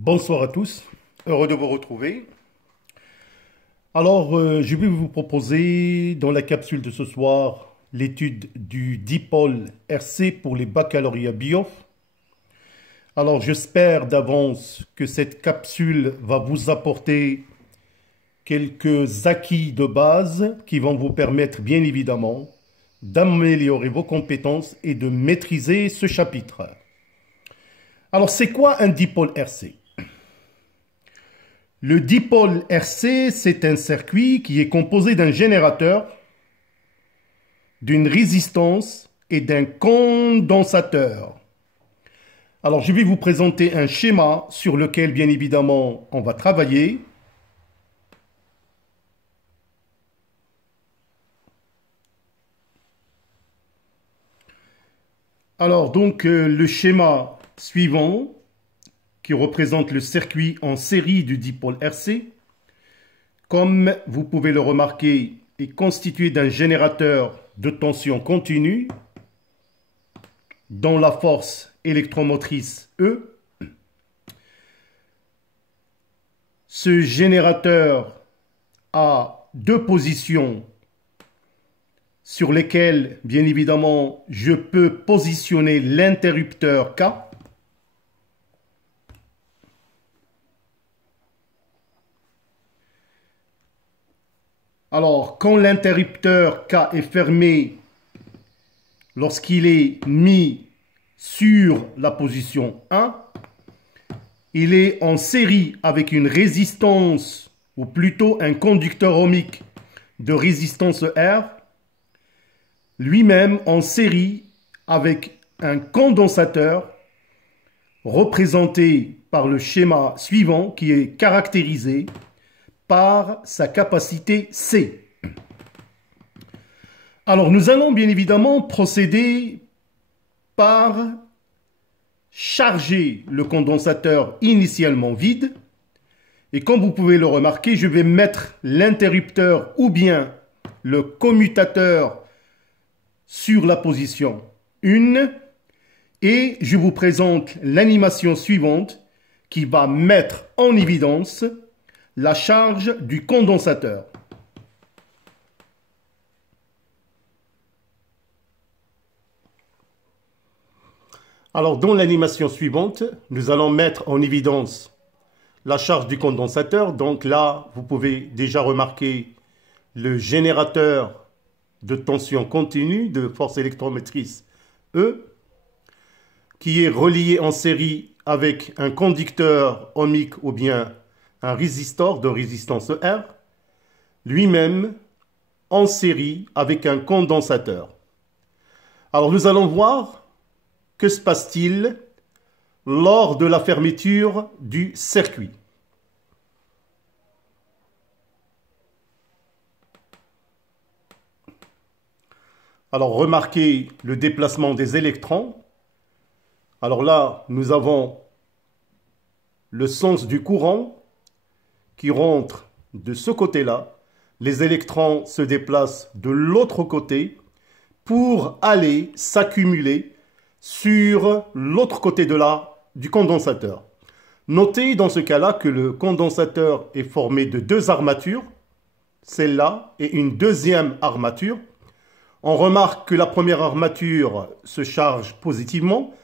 Bonsoir à tous, heureux de vous retrouver. Je vais vous proposer dans la capsule de ce soir l'étude du dipôle RC pour les baccalauréats bio. J'espère d'avance que cette capsule va vous apporter quelques acquis de base qui vont vous permettre bien évidemment d'améliorer vos compétences et de maîtriser ce chapitre. C'est quoi un dipôle RC? Le dipôle RC, c'est un circuit qui est composé d'un générateur, d'une résistance et d'un condensateur. Je vais vous présenter un schéma sur lequel, bien évidemment, on va travailler. Le schéma suivant, qui représente le circuit en série du dipôle RC, comme vous pouvez le remarquer, est constitué d'un générateur de tension continue dont la force électromotrice E. Ce générateur a deux positions sur lesquelles, bien évidemment, je peux positionner l'interrupteur K. Quand l'interrupteur K est fermé, lorsqu'il est mis sur la position 1, il est en série avec une résistance, ou plutôt un conducteur ohmique de résistance R, lui-même en série avec un condensateur représenté par le schéma suivant qui est caractérisé par sa capacité C. Nous allons bien évidemment procéder par charger le condensateur initialement vide. Et comme vous pouvez le remarquer, je vais mettre l'interrupteur ou bien le commutateur sur la position 1 et je vous présente l'animation suivante qui va mettre en évidence la charge du condensateur. Dans l'animation suivante, nous allons mettre en évidence la charge du condensateur. Donc là, vous pouvez déjà remarquer le générateur de tension continue de force électromotrice E, qui est relié en série avec un conducteur ohmique ou bien un résistor de résistance R, lui-même en série avec un condensateur. Nous allons voir que se passe-t-il lors de la fermeture du circuit. Remarquez le déplacement des électrons. Là, nous avons le sens du courant qui rentre de ce côté-là. Les électrons se déplacent de l'autre côté pour aller s'accumuler sur l'autre côté du condensateur. Notez dans ce cas-là que le condensateur est formé de deux armatures, celle-là et une deuxième armature. On remarque que la première armature se charge positivement,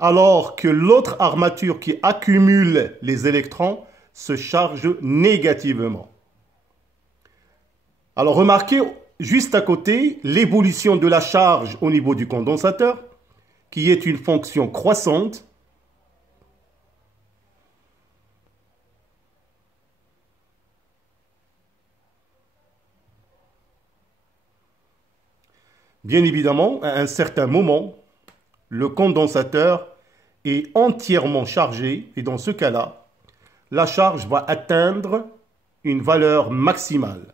alors que l'autre armature qui accumule les électrons se charge négativement. Remarquez juste à côté l'évolution de la charge au niveau du condensateur, qui est une fonction croissante. Bien évidemment, à un certain moment, le condensateur est entièrement chargé et dans ce cas-là, la charge va atteindre une valeur maximale.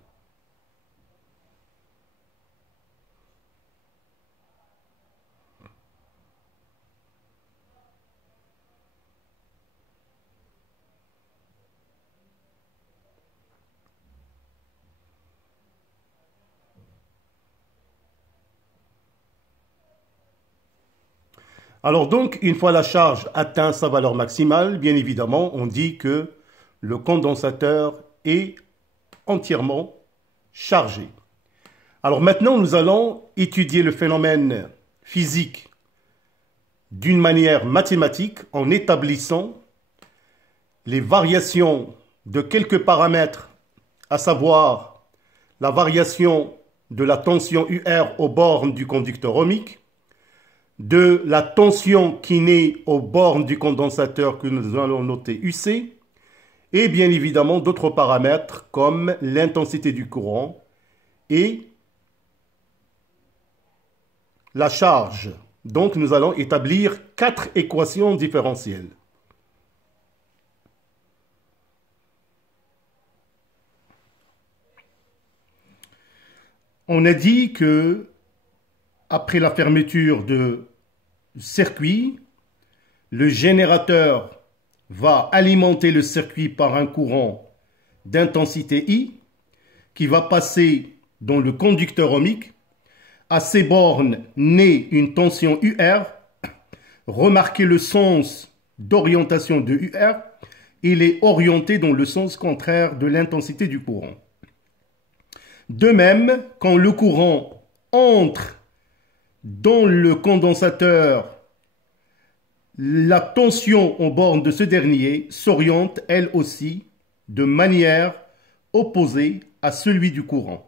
Alors donc, une fois la charge atteint sa valeur maximale, bien évidemment, on dit que le condensateur est entièrement chargé. Alors maintenant, nous allons étudier le phénomène physique d'une manière mathématique en établissant les variations de quelques paramètres, à savoir la variation de la tension UR aux bornes du conducteur ohmique, de la tension qui naît aux bornes du condensateur que nous allons noter UC, et bien évidemment d'autres paramètres comme l'intensité du courant et la charge. Donc nous allons établir 4 équations différentielles. On a dit que après la fermeture de circuit, le générateur va alimenter le circuit par un courant d'intensité I qui va passer dans le conducteur ohmique. À ces bornes naît une tension UR. Remarquez le sens d'orientation de UR. Il est orienté dans le sens contraire de l'intensité du courant. De même, quand le courant entre dans le condensateur, la tension aux bornes de ce dernier s'oriente elle aussi de manière opposée à celui du courant.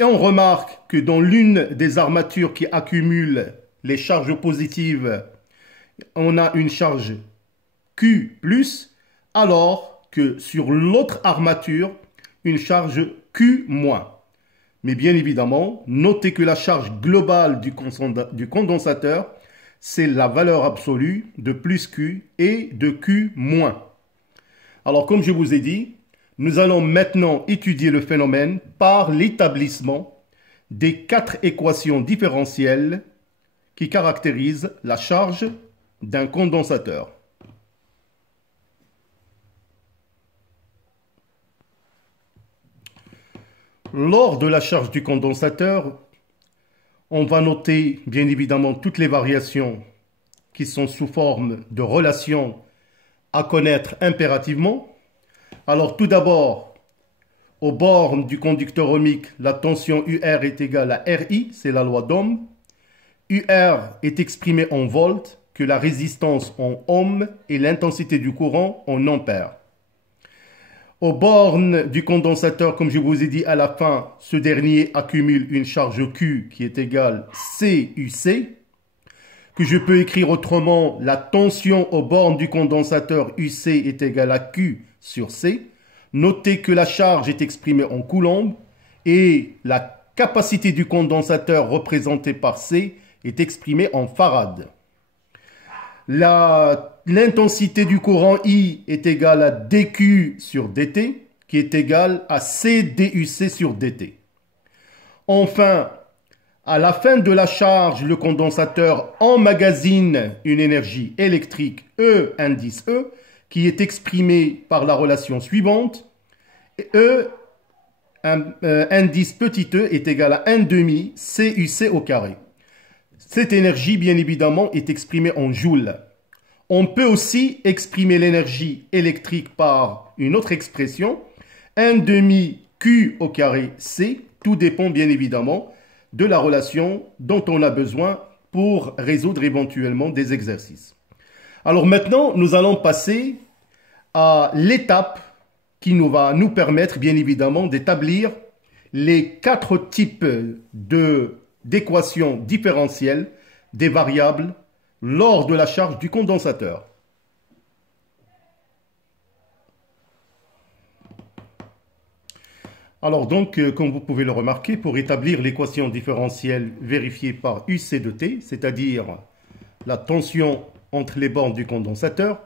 Et on remarque que dans l'une des armatures qui accumulent les charges positives, on a une charge Q+, alors que sur l'autre armature, une charge Q-. Mais bien évidemment, notez que la charge globale du condensateur, c'est la valeur absolue de plus Q et de Q-. Alors comme je vous ai dit, nous allons maintenant étudier le phénomène par l'établissement des 4 équations différentielles qui caractérisent la charge d'un condensateur. Lors de la charge du condensateur, on va noter bien évidemment toutes les variations qui sont sous forme de relations à connaître impérativement. Alors tout d'abord, aux bornes du conducteur ohmique, la tension UR est égale à RI, c'est la loi d'Ohm. UR est exprimé en volts, que la résistance en ohms et l'intensité du courant en ampères. Aux bornes du condensateur, comme je vous ai dit à la fin, ce dernier accumule une charge Q qui est égale CUC, que je peux écrire autrement, la tension aux bornes du condensateur UC est égale à Q sur C. Notez que la charge est exprimée en coulomb et la capacité du condensateur représentée par C est exprimée en farad. L'intensité du courant I est égale à dQ sur dt, qui est égal à CDUC sur dt. Enfin, à la fin de la charge, le condensateur emmagasine une énergie électrique E indice E, qui est exprimée par la relation suivante. E indice petit e est égal à 1/2 CUC au carré. Cette énergie, bien évidemment, est exprimée en joules. On peut aussi exprimer l'énergie électrique par une autre expression, 1/2 Q au carré C. Tout dépend bien évidemment de la relation dont on a besoin pour résoudre éventuellement des exercices. Alors maintenant, nous allons passer à l'étape qui va nous permettre bien évidemment d'établir les 4 types d'équations différentielles des variables lors de la charge du condensateur. Alors donc, comme vous pouvez le remarquer, pour établir l'équation différentielle vérifiée par UC de T, c'est-à-dire la tension entre les bornes du condensateur,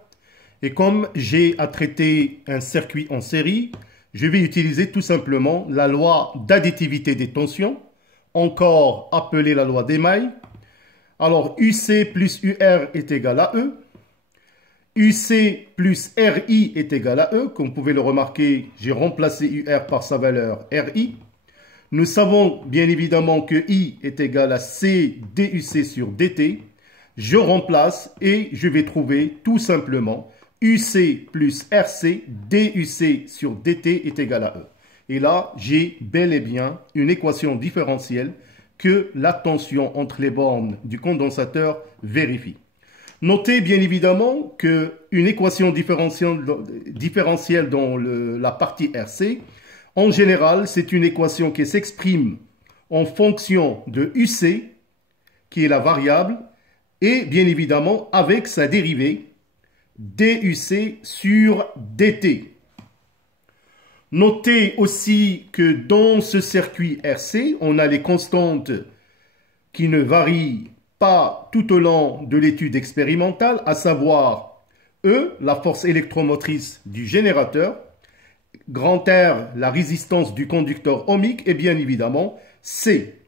et comme j'ai à traiter un circuit en série, je vais utiliser tout simplement la loi d'additivité des tensions, encore appelée la loi d'émail. Alors UC plus UR est égal à E. UC plus RI est égal à E. Comme vous pouvez le remarquer, j'ai remplacé UR par sa valeur RI. Nous savons bien évidemment que I est égal à C DUC sur DT. je remplace et je vais trouver tout simplement UC plus RC, DUC sur DT est égal à E. Et là, j'ai bel et bien une équation différentielle que la tension entre les bornes du condensateur vérifie. Notez bien évidemment qu'une équation différentielle dans la partie RC, en général, c'est une équation qui s'exprime en fonction de UC, qui est la variable, et bien évidemment avec sa dérivée, DUC sur DT. Notez aussi que dans ce circuit RC, on a les constantes qui ne varient pas tout au long de l'étude expérimentale, à savoir E, la force électromotrice du générateur, grand R, la résistance du conducteur ohmique, et bien évidemment C,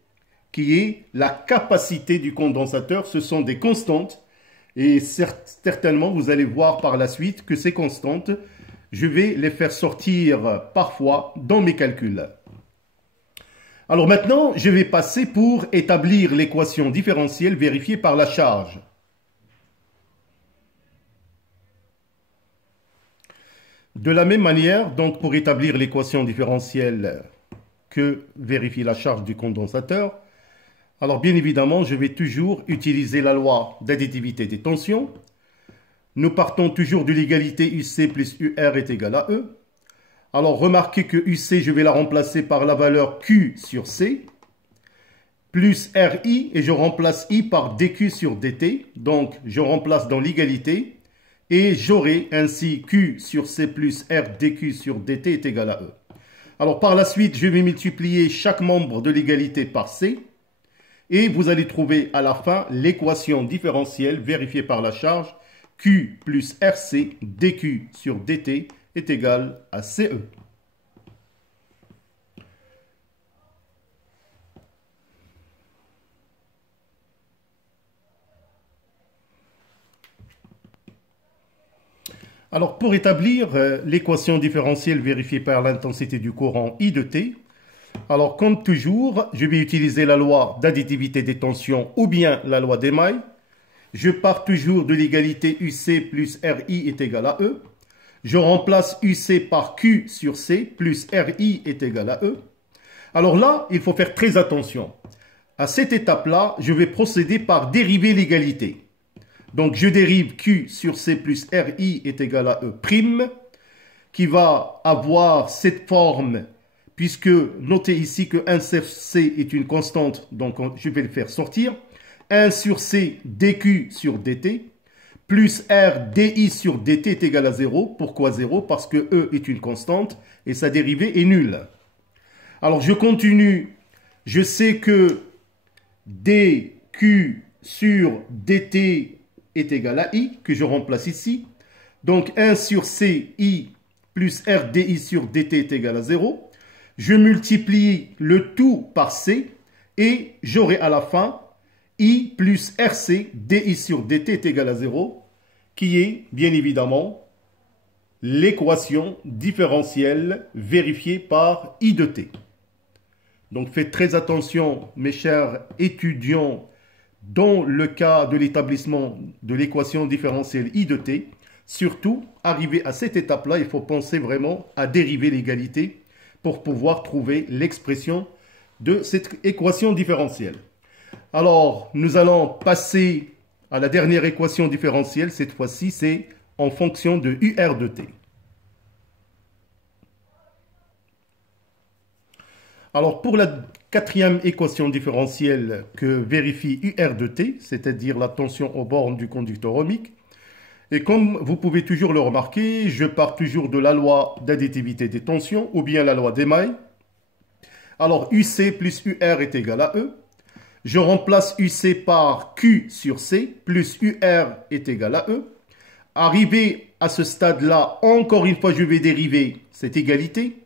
qui est la capacité du condensateur. Ce sont des constantes, et certainement vous allez voir par la suite que ces constantes, je vais les faire sortir parfois dans mes calculs. Alors maintenant, je vais passer pour établir l'équation différentielle vérifiée par la charge. De la même manière, donc pour établir l'équation différentielle que vérifie la charge du condensateur, alors bien évidemment, je vais toujours utiliser la loi d'additivité des tensions. Nous partons toujours de l'égalité UC plus UR est égal à E. Alors, remarquez que UC, je vais la remplacer par la valeur Q sur C, plus RI, et je remplace I par DQ sur DT. Donc, je remplace dans l'égalité, et j'aurai ainsi Q sur C plus R DQ sur DT est égal à E. Alors, par la suite, je vais multiplier chaque membre de l'égalité par C, et vous allez trouver à la fin l'équation différentielle vérifiée par la charge, Q plus RC DQ sur DT est égal à CE. Alors, pour établir l'équation différentielle vérifiée par l'intensité du courant I de T, alors comme toujours, je vais utiliser la loi d'additivité des tensions ou bien la loi d'Émaille. Je pars toujours de l'égalité UC plus RI est égal à E. Je remplace UC par Q sur C plus RI est égal à E. Alors là, il faut faire très attention. À cette étape-là, je vais procéder par dériver l'égalité. Donc, je dérive Q sur C plus RI est égal à E prime, qui va avoir cette forme, puisque notez ici que 1 sur C est une constante, donc je vais le faire sortir. 1 sur C dQ sur dt, plus R dI sur dt est égal à 0. Pourquoi 0? Parce que E est une constante et sa dérivée est nulle. Alors je continue. Je sais que dQ sur dt est égal à I, que je remplace ici. Donc 1 sur C, I, plus R dI sur dt est égal à 0. Je multiplie le tout par C et j'aurai à la fin I plus RC dI sur dt est égal à 0, qui est bien évidemment l'équation différentielle vérifiée par I de t. Donc faites très attention, mes chers étudiants, dans le cas de l'établissement de l'équation différentielle I de t. Surtout, arrivé à cette étape-là, il faut penser vraiment à dériver l'égalité pour pouvoir trouver l'expression de cette équation différentielle. Alors, nous allons passer à la dernière équation différentielle. Cette fois-ci, c'est en fonction de UR de t. Alors, pour la quatrième équation différentielle que vérifie UR de t, c'est-à-dire la tension aux bornes du conducteur ohmique, et comme vous pouvez toujours le remarquer, je pars toujours de la loi d'additivité des tensions ou bien la loi d'Émaille. Alors, UC plus UR est égal à E. Je remplace UC par Q sur C, plus UR est égal à E. Arrivé à ce stade-là, encore une fois, je vais dériver cette égalité.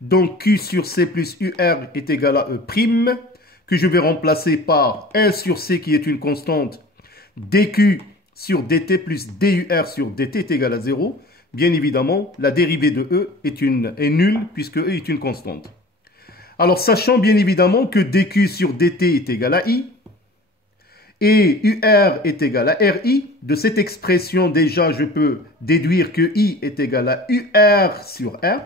Donc, Q sur C plus UR est égal à E prime, que je vais remplacer par 1 sur C qui est une constante, dQ sur dt plus DUR sur dt est égal à 0. Bien évidemment, la dérivée de E est nulle puisque E est une constante. Alors, sachant bien évidemment que dQ sur dt est égal à I, et UR est égal à RI. De cette expression, déjà, je peux déduire que I est égal à UR sur R.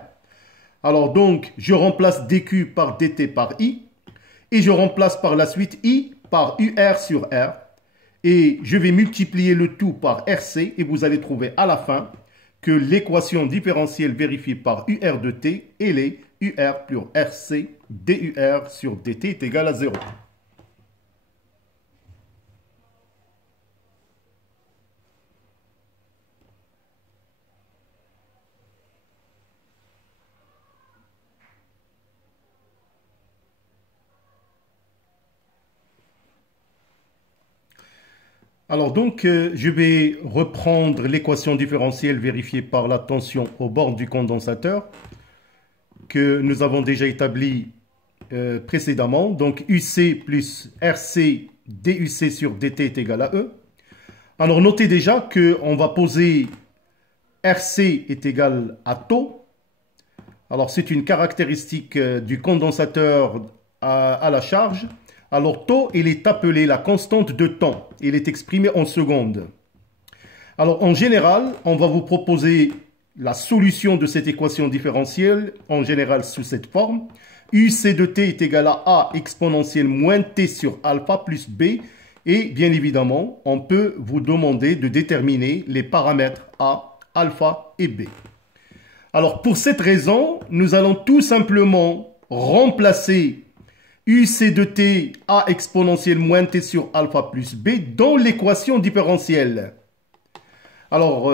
Alors donc, je remplace dQ par dt par I. Et je remplace par la suite I par UR sur R. Et je vais multiplier le tout par RC. Et vous allez trouver à la fin que l'équation différentielle vérifiée par UR de t, elle est UR plus RC DUR sur dt est égal à 0. Alors donc, je vais reprendre l'équation différentielle vérifiée par la tension aux bornes du condensateur que nous avons déjà établie précédemment. Donc, UC plus RC DUC sur dt est égal à E. Alors, notez déjà qu'on va poser RC est égal à taux. Alors, c'est une caractéristique du condensateur à la charge. Alors, taux, il est appelé la constante de temps. Il est exprimé en secondes. Alors, en général, on va vous proposer la solution de cette équation différentielle, en général sous cette forme. UC de t est égal à A exponentielle moins t sur alpha plus B. Et bien évidemment, on peut vous demander de déterminer les paramètres A, alpha et B. Alors, pour cette raison, nous allons tout simplement remplacer UC de t A exponentielle moins t sur alpha plus B dans l'équation différentielle. Alors,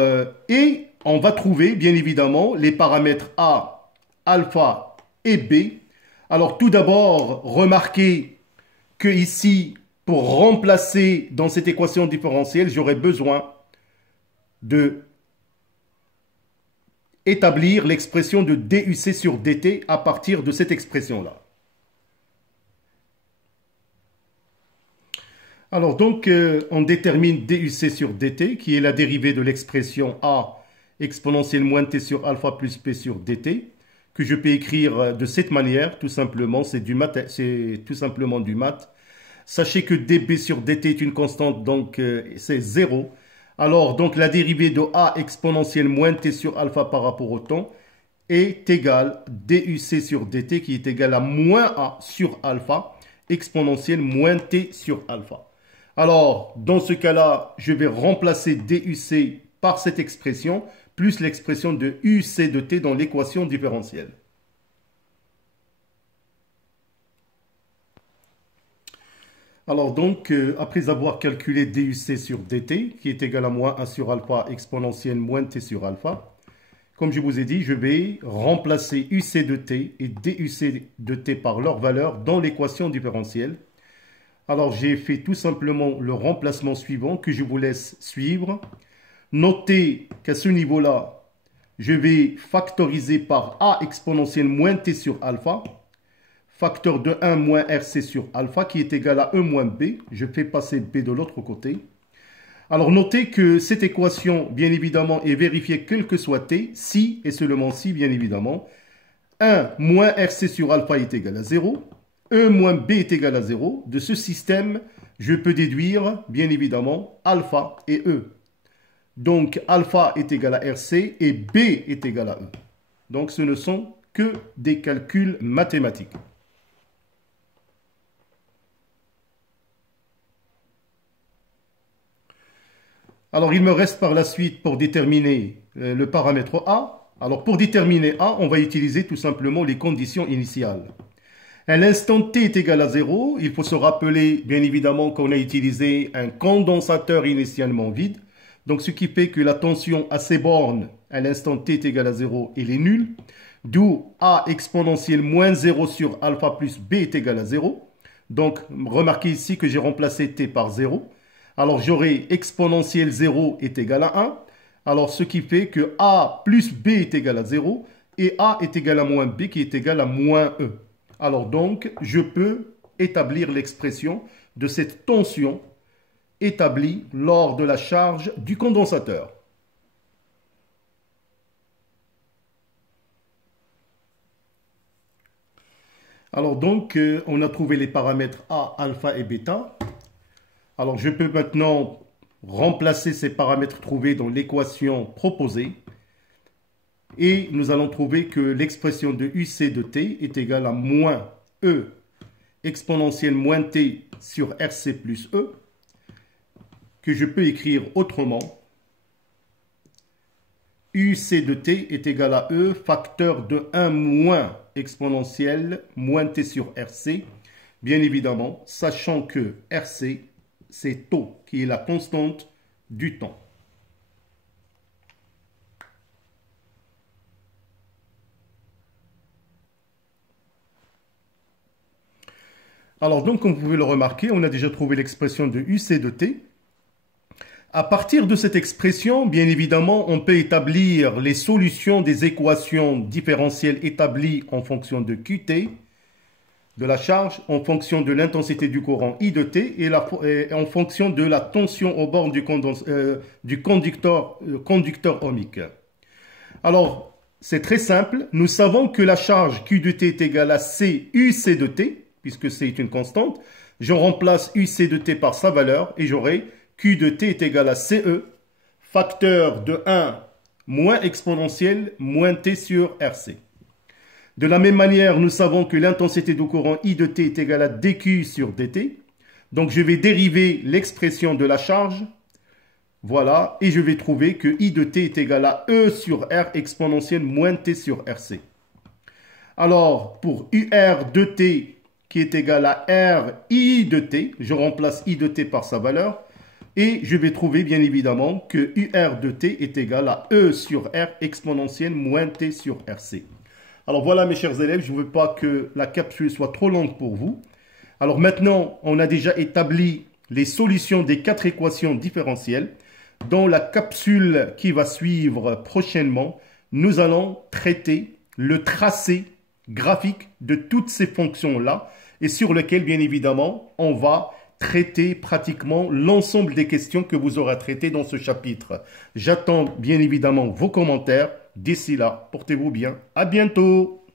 et on va trouver bien évidemment les paramètres A, alpha et B. Alors tout d'abord, remarquez que ici, pour remplacer dans cette équation différentielle, j'aurai besoin de établir l'expression de DUC sur DT à partir de cette expression-là. Alors donc, on détermine DUC sur DT, qui est la dérivée de l'expression A exponentielle moins t sur alpha plus P sur DT, que je peux écrire de cette manière, tout simplement, c'est tout simplement du maths. Sachez que dB sur DT est une constante, donc c'est 0. Alors, donc, la dérivée de A exponentielle moins t sur alpha par rapport au temps est égale DUC sur DT, qui est égal à moins A sur alpha exponentielle moins t sur alpha. Alors, dans ce cas-là, je vais remplacer DUC par cette expression, plus l'expression de UC de t dans l'équation différentielle. Alors donc, après avoir calculé DUC sur DT, qui est égal à moins 1 sur alpha exponentielle moins t sur alpha, comme je vous ai dit, je vais remplacer UC de t et DUC de t par leur valeur dans l'équation différentielle. Alors, j'ai fait tout simplement le remplacement suivant que je vous laisse suivre. Notez qu'à ce niveau-là, je vais factoriser par A exponentielle moins t sur alpha, facteur de 1 moins RC sur alpha qui est égal à E moins B. Je fais passer B de l'autre côté. Alors, notez que cette équation, bien évidemment, est vérifiée quel que soit t, si et seulement si, bien évidemment. 1 moins RC sur alpha est égal à 0. E moins B est égal à 0. De ce système, je peux déduire, bien évidemment, alpha et E. Donc, alpha est égal à RC et B est égal à E. Donc, ce ne sont que des calculs mathématiques. Alors, il me reste par la suite pour déterminer le paramètre A. Alors, pour déterminer A, on va utiliser tout simplement les conditions initiales. À l'instant t est égal à 0, il faut se rappeler bien évidemment qu'on a utilisé un condensateur initialement vide. Donc ce qui fait que la tension à ces bornes, à l'instant t est égal à 0, elle est nulle. D'où A exponentielle moins 0 sur alpha plus B est égal à 0. Donc remarquez ici que j'ai remplacé t par 0. Alors j'aurai exponentielle 0 est égal à 1. Alors ce qui fait que A plus B est égal à 0 et A est égal à moins B qui est égal à moins E. Alors donc, je peux établir l'expression de cette tension établie lors de la charge du condensateur. Alors donc, on a trouvé les paramètres A, alpha et bêta. Alors, je peux maintenant remplacer ces paramètres trouvés dans l'équation proposée. Et nous allons trouver que l'expression de UC de t est égale à moins E exponentielle moins t sur RC plus E, que je peux écrire autrement. UC de t est égal à E facteur de 1 moins exponentielle moins t sur RC, bien évidemment, sachant que RC, c'est τ, qui est la constante du temps. Alors donc, comme vous pouvez le remarquer, on a déjà trouvé l'expression de UC de t. À partir de cette expression, bien évidemment, on peut établir les solutions des équations différentielles établies en fonction de QT, de la charge, en fonction de l'intensité du courant I de t et en fonction de la tension au bord du conducteur ohmique. Alors, c'est très simple. Nous savons que la charge Q de t est égale à C UC de t, puisque c'est une constante. Je remplace UC de t par sa valeur et j'aurai Q de t est égal à CE, facteur de 1 moins exponentielle moins t sur RC. De la même manière, nous savons que l'intensité du courant I de t est égale à dQ sur dt. Donc, je vais dériver l'expression de la charge. Voilà, et je vais trouver que I de t est égal à E sur R exponentielle moins t sur RC. Alors, pour UR de t qui est égal à R I de t, je remplace I de t par sa valeur. Et je vais trouver bien évidemment que UR de t est égal à E sur R exponentielle moins t sur RC. Alors voilà mes chers élèves, je ne veux pas que la capsule soit trop longue pour vous. Alors maintenant, on a déjà établi les solutions des 4 équations différentielles. Dans la capsule qui va suivre prochainement, nous allons traiter le tracé graphique de toutes ces fonctions-là et sur lequel, bien évidemment, on va traiter pratiquement l'ensemble des questions que vous aurez traitées dans ce chapitre. J'attends bien évidemment vos commentaires. D'ici là, portez-vous bien. À bientôt.